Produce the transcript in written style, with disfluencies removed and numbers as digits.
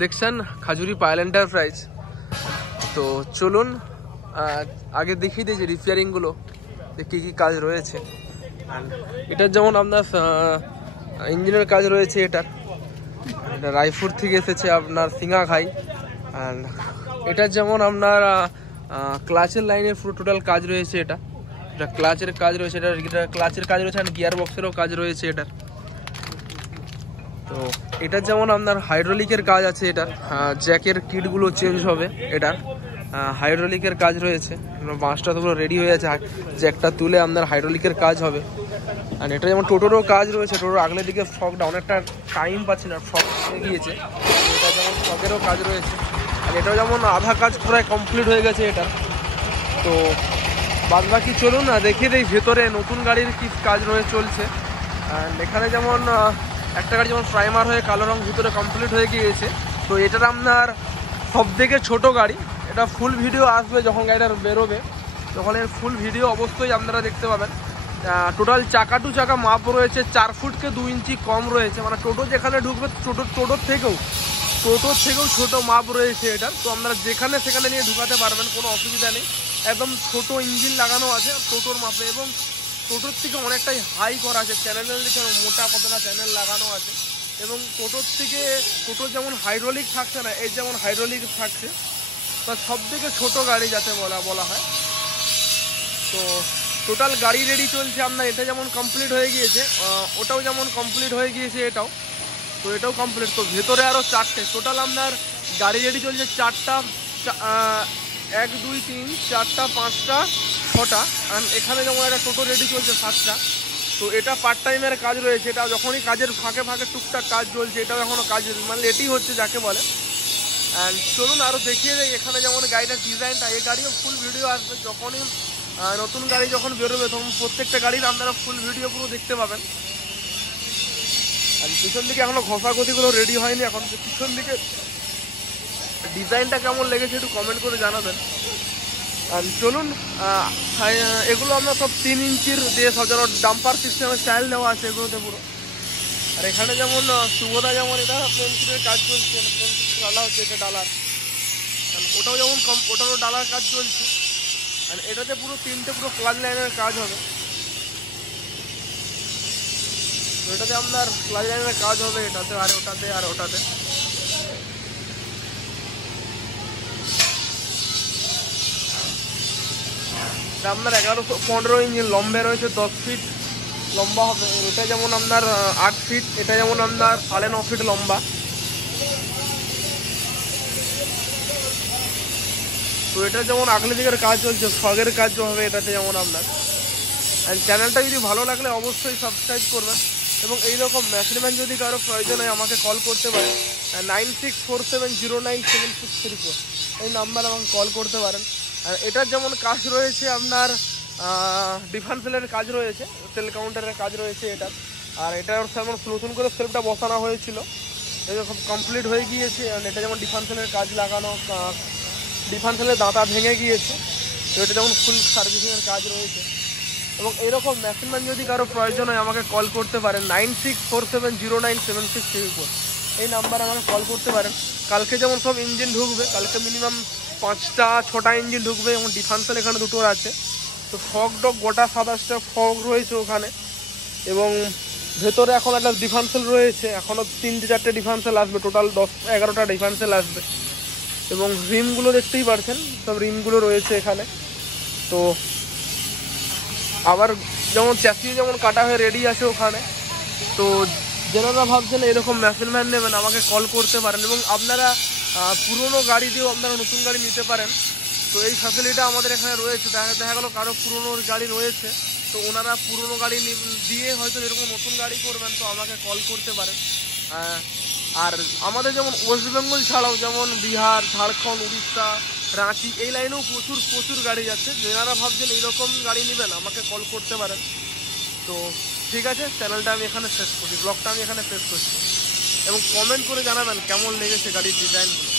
দেখছেন খাজুরি পায়েল এন্টারপ্রাইজ। তো চলুন আগে দেখিয়ে দিয়েছি রিপেয়ারিংগুলো কী কী কাজ রয়েছে। এটার যেমন আপনার ইঞ্জিনের কাজ রয়েছে, এটা রায়পুর থেকে এসেছে আপনার সিঙ্গাখাই। অ্যান্ড এটার যেমন আপনার ক্লাচের লাইনের পুরো টোটাল কাজ রয়েছে। এটা ক্লাচের কাজ রয়েছে, এটা ক্লাচের কাজ রয়েছে, আর গিয়ার বক্সেরও কাজ রয়েছে এটার। তো এটার যেমন আপনার হাইড্রোলিকের কাজ আছে, এটার জ্যাকের কিটগুলো চেঞ্জ হবে, এটার হাইড্রোলিকের কাজ রয়েছে। বাঁশটা তো পুরো রেডি হয়ে আছে, জ্যাকটা তুলে আপনার হাইড্রোলিকের কাজ হবে। আর এটা যেমন টোটোরও কাজ রয়েছে, টোটোর আগলের দিকে ফগটা অনেকটা টাইম পাচ্ছি না, ফগ হয়ে গিয়েছে, এটা যেমন ফগেরও কাজ রয়েছে। আর এটাও যেমন আধা কাজ প্রায় কমপ্লিট হয়ে গেছে এটা। তো বাদ বাকি চলুন না দেখিয়ে দিই ভেতরে নতুন গাড়ির কি কাজ চলছে। এখানে যেমন একটা গাড়ি যেমন প্রাইমার হয়ে কালো রং ভিতরে কমপ্লিট হয়ে গিয়েছে। তো এটার আপনার সব থেকে ছোটো গাড়ি, এটা ফুল ভিডিও আসবে যখন গাড়িটা বেরোবে, তখন এর ফুল ভিডিও অবশ্যই আপনারা দেখতে পাবেন। টোটাল চাকা টু চাকা মাপ রয়েছে 4 ফুটকে 2 ইঞ্চি কম রয়েছে, মানে টোটো যেখানে ঢুকবে টোটোর থেকেও ছোটো মাপ রয়েছে এটা। তো আপনারা যেখানে সেখানে নিয়ে ঢুকাতে পারবেন, কোনো অসুবিধা নেই। একদম ছোট ইঞ্জিন লাগানো আছে টোটোর মাপে, এবং টোটোর থেকে অনেকটাই হাই করা আছে, চ্যানেলের দিকে মোটা পাতলা চ্যানেল লাগানো আছে। এবং টোটোর থেকে টোটো যেমন হাইড্রোলিক থাকছে না, এর যেমন হাইড্রোলিক থাকছে। তো সব থেকে ছোটো গাড়ি যাতে বলা হয়। তো টোটাল গাড়ি রেডি চলছে আপনার। এটা যেমন কমপ্লিট হয়ে গিয়েছে, ওটাও যেমন কমপ্লিট হয়ে গিয়েছে এটাও। তো এটাও কমপ্লিট। তো ভেতরে আরও 4টে টোটাল আপনার গাড়ি রেডি চলছে। 4টা 1 2 3 4টা 5টা 6টা। আর এখানে যেমন একটা টোটো রেডি চলছে 7টা। তো এটা পার্ট টাইমের কাজ রয়েছে, এটা যখনই কাজের ফাঁকে টুকটাক কাজ চলছে, এটাও এখনও কাজ মানে লেটই হচ্ছে যাকে বলে। অ্যান্ড চলুন আরও দেখিয়ে দেয় এখানে যেমন গাড়িটার ডিজাইনটা। এই গাড়িও ফুল ভিডিও আসবে যখনই নতুন গাড়ি যখন বেরোবে, তখন প্রত্যেকটা গাড়ির আপনারা ফুল ভিডিও পুরো দেখতে পাবেন। আর পিছন দিকে এখনো ঘষাঘষিগুলো রেডি হয়নি, এখন পিছন দিকে ডিজাইনটা কেমন লেগেছে একটু কমেন্ট করে জানাবেন। আর চলুন এগুলো আমরা সব 3 ইঞ্চির দিয়ে সব যেন ডাম্পার সিস্টেমের স্টাইল দেওয়া আছে এগুলোতে পুরো। আর এখানে যেমন সুবোধা যেমন এটা পেন্সিলের কাজ চলছে, পেন্সিল ডালা হচ্ছে, এটা ডালার। ওটাও যেমন ওটারও ডালার কাজ চলছে। আর এটাতে পুরো 3টে পুরো ক্লাচ লাইনের কাজ হবে। তো এটাতে আপনার ক্লাচ লাইনের কাজ হবে, এটাতে আর ওটাতে আর ওটাতে। আপনার 1115 ইঞ্চি লম্বা রয়েছে, 10 ফিট লম্বা হবে। এটা যেমন আপনার 8 ফিট, এটা যেমন আপনার 9.5 ফিট লম্বা। তো এটা যেমন আগলে দিকের কাজ চলছে, ফগের কাজ হবে এটাতে যেমন আপনার। আর চ্যানেলটা যদি ভালো লাগলে অবশ্যই সাবস্ক্রাইব করবেন। এবং এইরকম মেশিনম্যান যদি কারো প্রয়োজন হয় আমাকে কল করতে পারেন, 9647097634 এই নাম্বারে আমাকে কল করতে পারেন। আর এটার যেমন কাজ রয়েছে আপনার ডিফারেন্সিয়ালের কাজ রয়েছে, তেল কাউন্টারের কাজ রয়েছে এটার। আর এটার যেমন নতুন করে সেলফটা বসানো হয়েছিল, এটা সব কমপ্লিট হয়ে গিয়েছে। আর এটা যেমন ডিফারেন্সিয়ালের কাজ লাগানো, ডিফারেন্সিয়ালের দাঁতা ভেঙে গিয়েছে, তো এটা যেমন ফুল সার্ভিসিংয়ের কাজ রয়েছে। এবং এইরকম মেশিনম্যান যদি কারো প্রয়োজন হয় আমাকে কল করতে পারেন, 9647097634 এই নাম্বারে আমাকে কল করতে পারেন। কালকে যেমন সব ইঞ্জিন ঢুকবে, কালকে মিনিমাম 5টা 6টা ইঞ্জিন ঢুকবে। এবং ডিফারেন্সিয়াল এখানে 2টো আছে। তো ফগ ডগ গোটা 27টা ফগ রয়েছে ওখানে। এবং ভেতরে এখন একটা ডিফারেন্সিয়াল রয়েছে, এখনও 3-4টে ডিফারেন্সিয়াল আসবে, টোটাল 10-11টা ডিফারেন্সিয়াল আসবে। এবং রিমগুলো দেখতেই পাচ্ছেন, সব রিমগুলো রয়েছে এখানে। তো আবার যেমন চ্যাসি যেমন কাটা হয়ে রেডি আছে ওখানে। তো যারা ভাবছেন এরকম মেশিনম্যান নেবেন আমাকে কল করতে পারেন। এবং আপনারা পুরনো গাড়ি দিয়েও আপনারা নতুন গাড়ি নিতে পারেন। তো এই ফ্যাসিলিটিটা আমাদের এখানে রয়েছে। দেখা গেলো কারো পুরনো গাড়ি রয়েছে, তো ওনারা পুরনো গাড়ি দিয়ে হয়তো এরকম নতুন গাড়ি করবেন, তো আমাকে কল করতে পারেন। আর আমাদের যেমন ওয়েস্ট বেঙ্গল ছাড়াও যেমন বিহার, ঝাড়খণ্ড, উড়িষ্যা, রাঁচি এই লাইনেও প্রচুর গাড়ি যাচ্ছে। যারা ভাবছেন এইরকম গাড়ি নেবেন আমাকে কল করতে পারেন। তো ঠিক আছে, চ্যানেলটা আমি এখানে শেষ করছি, ব্লগটা আমি এখানে শেষ করছি। এবং কমেন্ট করে জানাবেন কেমন লেগেছে গাড়ির ডিজাইনগুলো।